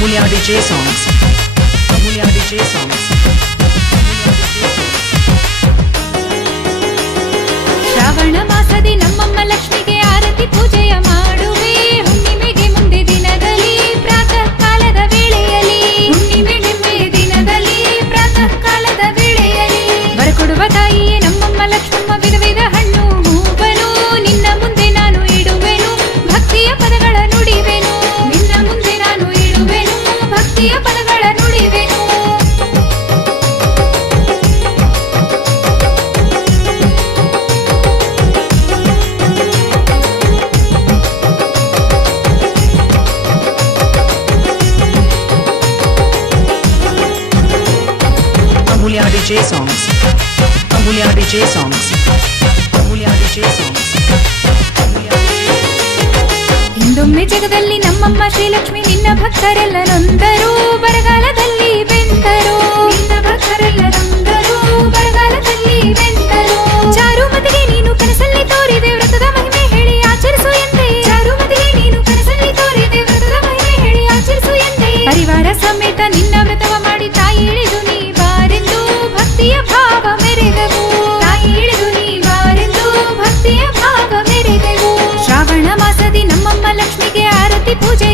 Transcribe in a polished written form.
Amulya DJ songs. Amulya DJ songs. Shravana ಮಾಸದಿ ನಮ್ಮಮ್ಮ ಲಕ್ಷ್ಮಿಗೆ ಆರತಿ ಪೂಜೆಯ ಮಾಡುವೆ ಹುಣ್ಣಿಮೆಗೆ ಮುಂದೆ ದಿನದಲ್ಲಿ ಪ್ರಾತಃ ಕಾಲದ ವೇಳೆಯಲ್ಲಿ ಹುಣ್ಣಿಮೆಗೆ ಮುಂದೆ ದಿನದಲ್ಲಿ ಪ್ರಾತಃ ಕಾಲದ ವೇಳೆಯಲ್ಲಿ ಬರಕೊಡುವ ತಾಯಿಯೇ ನಮ್ಮಮ್ಮ ಲಕ್ಷ್ಮಮ್ಮ ವಿಧ ವಿಧ ಹಣ್ಣು ಹೂವನು ನಿನ್ನ ಮುಂದೆ ನಾನು ಇಡುವೆನು ಭಕ್ತಿಯ ಪದಗಳ ನುಡಿವೆನು ನಿನ್ನ ಮುಂದೆ ನಾನು ಇಡುವೆನು ಭಕ್ತಿಯ ಪದಗಳ ನುಡಿವೆನು Amulya DJ songs. Amulya DJ songs. Amulya DJ songs. ಹಿಂದೊಮ್ಮೆ ಜಗದಲ್ಲಿ ನಮ್ಮಮ್ಮ ಶ್ರೀಲಕ್ಷ್ಮಿ ನಿನ್ನ ಭಕ್ತರೆಲ್ಲ ನೊಂದರು ಬರಗಾಲದಲ್ಲಿ ಬೆಂದರು ನಿನ್ನ ಭಕ್ತರೆಲ್ಲ ನೊಂದರು ಬರಗಾಲದಲ್ಲಿ ಬೆಂದರು ಚಾರುಮತಿಗೆ ನೀನು ಕನಸಲ್ಲಿ ತೋರಿದೆ ವ್ರತದ ಮಹಿಮೆ ಹೇಳಿ ಆಚರಿಸು ಎಂದೆ ಚಾರುಮತಿಗೆ ನೀನು ಕನಸಲ್ಲಿ ತೋರಿದೆ ವ್ರತದ ಮಹಿಮೆ ಹೇಳಿ ಆಚರಿಸು ಎಂದೆ ಪರಿವಾರ ಸಮೇತ ನಿನ್ನ ವ್ರತವ ಮಾಡಿ ತಾಯಿ ಇಳಿದು ನೀ ಬಾರೆಂದು ಭಕ್ತಿಯ ಭಾವ ಮೆರೆದವು ತಾಯಿ ಇಳಿದು ನೀ ಬಾರೆಂದು ಭಕ್ತಿಯ ಭಾವ ಮೆರೆದವು ಶ್ರಾವಣ ಮಾಸದಿ ನಮ್ಮಮ್ಮ ಲಕ್ಷ್ಮಿಗೆ ಆರತಿ ಪೂಜೆ